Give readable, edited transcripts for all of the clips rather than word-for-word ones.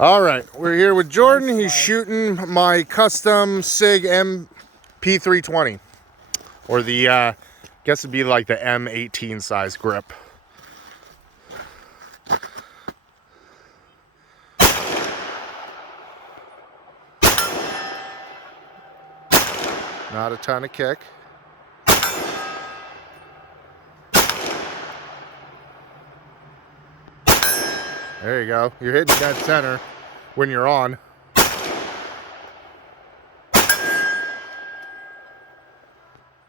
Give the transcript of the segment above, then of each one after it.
All right, we're here with Jordan. He's shooting my custom SIG P320, or the guess it'd be like the M18 size grip. Not a ton of kick. There you go. You're hitting dead center when you're on.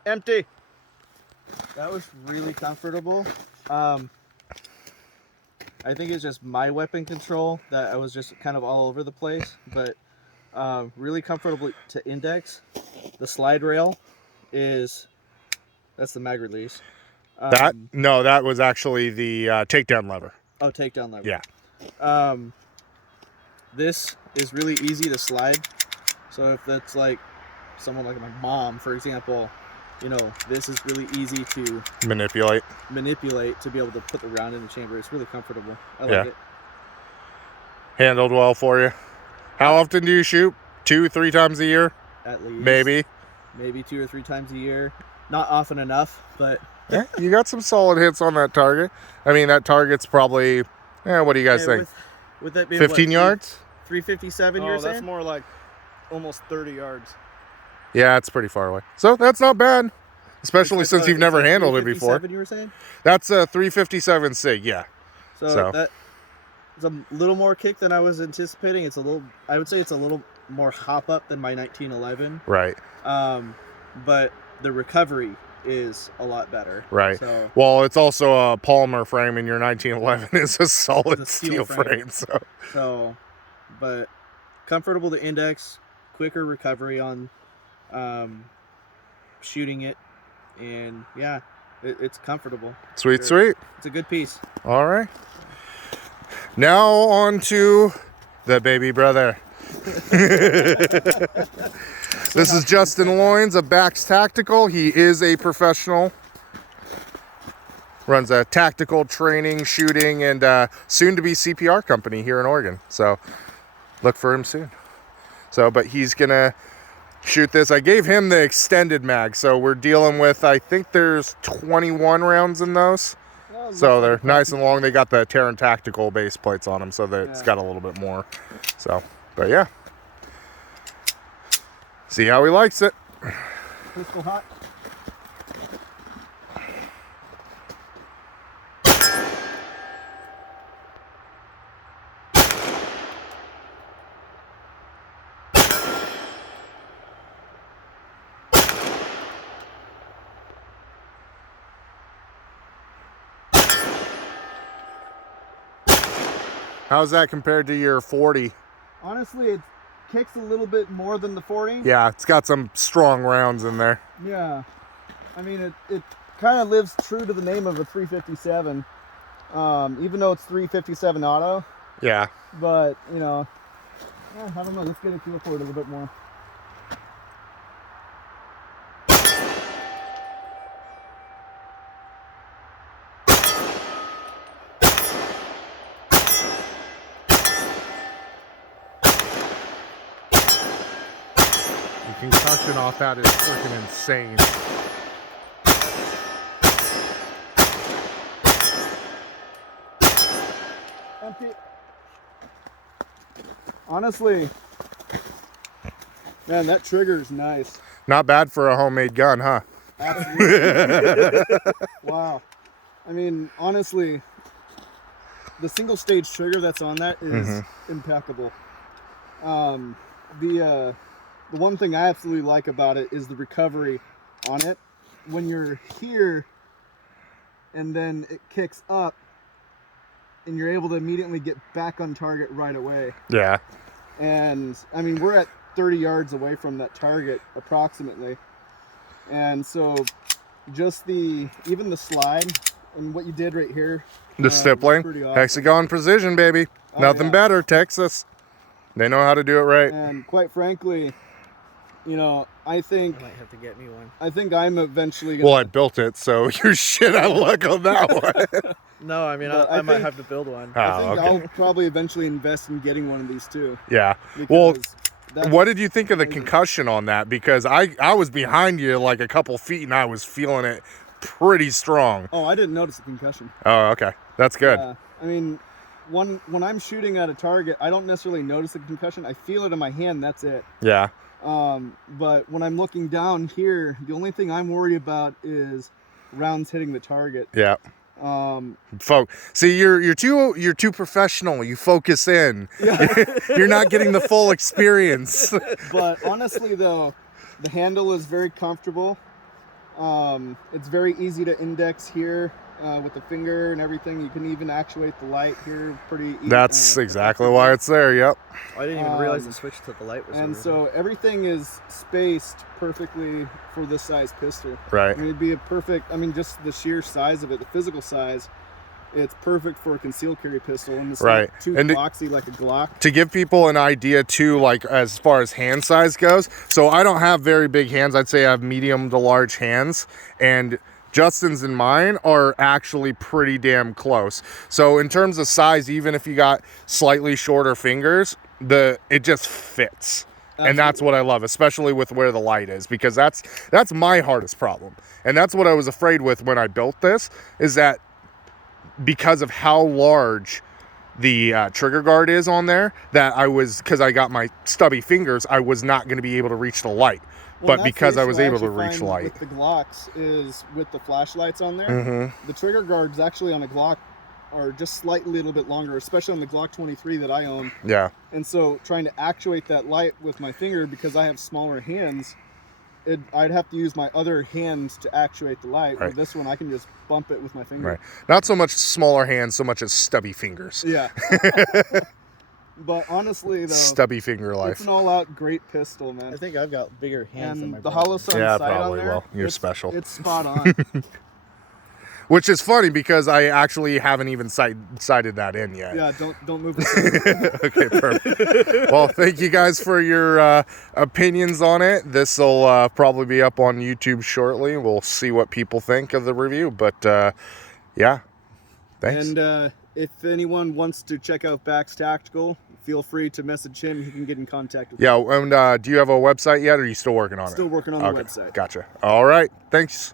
Empty. That was really comfortable. I think it's just my weapon control that I was just kind of all over the place, but really comfortable to index. The slide rail that's the mag release. No, that was actually the takedown lever. Oh, takedown lever. Yeah. This is really easy to slide. So if that's like someone like my mom, for example, you know, this is really easy to Manipulate to be able to put the round in the chamber. It's really comfortable. I Yeah. like it. Handled well for you. How often do you shoot? 2-3 times a year? At least. Maybe 2 or 3 times a year. Not often enough, but yeah, you got some solid hits on that target. I mean, that target's probably, what do you guys think? With that being 15 yards? 357, oh, you're that's saying? more like almost 30 yards. Yeah, it's pretty far away. So that's not bad, especially since you've never handled it before. 357, you were saying? That's a 357 SIG, yeah. So that is a little more kick than I was anticipating. I would say it's a little more hop up than my 1911. Right. But the recovery is a lot better. Right. So, well, it's also a polymer frame, and your 1911 is a solid It's a steel frame. So, but comfortable to index, quicker recovery on shooting it, and yeah, it's comfortable. Sweet. It's a good piece. All right. Now on to the baby brother. This is Justin Loynes of B.A.X Tactical. He is a professional. Runs a tactical training, shooting, and soon to be CPR company here in Oregon. So look for him soon. So, but he's gonna shoot this. I gave him the extended mag, so we're dealing with, I think there's 21 rounds in those. So they're nice and long. They got the Terran Tactical base plates on them, so that it's got a little bit more. So, but yeah. See how he likes it. Pistol hot. How's that compared to your 40? Honestly, it kicks a little bit more than the 40. Yeah, it's got some strong rounds in there. Yeah. I mean, it kind of lives true to the name of a 357, even though it's 357 auto. Yeah. But, you know, I don't know. Let's get a feel for it a little bit more. The concussion off that is freaking insane. Empty. Honestly, man, that trigger's nice. Not bad for a homemade gun, huh? Absolutely. Wow. I mean, honestly, the single stage trigger that's on that is impeccable. The one thing I absolutely like about it is the recovery on it. When you're here and then it kicks up and you're able to immediately get back on target right away. Yeah. And I mean, we're at 30 yards away from that target approximately. And so just even the slide and what you did right here. The stippling, awesome. Hexagon precision, baby. Nothing better, Texas. They know how to do it right. And quite frankly, you know, I think I might have to get me one. I think I'm eventually gonna... Well, I built it, so you're shit out of luck on that one. No, I mean, But I I might think- have to build one. Oh, I think okay. I'll probably eventually invest in getting one of these too. Yeah. Well, because that's what did you think of the amazing. concussion on that? Because I was behind you like a couple feet and I was feeling it pretty strong. Oh, I didn't notice the concussion. Oh, okay. That's good. I mean, when I'm shooting at a target, I don't necessarily notice the concussion. I feel it in my hand. That's it. Yeah. But when I'm looking down here, the only thing I'm worried about is rounds hitting the target. Yeah. See, you're too professional. You focus in. You're not getting the full experience. But honestly, though, the handle is very comfortable. It's very easy to index here with the finger and everything. You can even actuate the light here pretty easy. That's exactly why it's there. Yep. I didn't even realize the switch to the light was And over. so everything is spaced perfectly for this size pistol. Right. I mean, it'd be a perfect, I mean, just the sheer size of it, the physical size, it's perfect for a concealed carry pistol. And it's Right. not too And to- boxy like a Glock. To give people an idea too, like as far as hand size goes, so I don't have very big hands. I'd say I have medium to large hands, and Justin's and mine are actually pretty damn close. So in terms of size, even if you got slightly shorter fingers, it just fits. And that's what I love, especially with where the light is, because that's my hardest problem. And that's what I was afraid with when I built this, is that because of how large the trigger guard is on there, that because I got my stubby fingers, I was not going to be able to reach the light. Well, But that's because the I was issue able to actually reach find light. with the Glocks is with the flashlights on there, Mm-hmm. the trigger guards actually on a Glock are just slightly a little bit longer, especially on the Glock 23 that I own. Yeah. And so trying to actuate that light with my finger, because I have smaller hands, I'd have to use my other hand to actuate the light. Right. With this one, I can just bump it with my finger. Right. Not so much smaller hands, so much as stubby fingers. Yeah. But honestly, though, Stubby finger it's life. an all-out great pistol, man. I think I've got bigger hands than my And the brother. hollow sun Yeah, sight on probably there, will. You're it's- special. It's spot on. Which is funny because I actually haven't even sighted that in yet. Yeah, don't move the Okay, perfect. Well, thank you guys for your opinions on it. This will probably be up on YouTube shortly. We'll see what people think of the review. But yeah, thanks. And if anyone wants to check out B.A.X Tactical, feel free to message him. He can get in contact with Yeah, and do you have a website yet, or are you still working on it? Still working on the website. Gotcha. All right, thanks.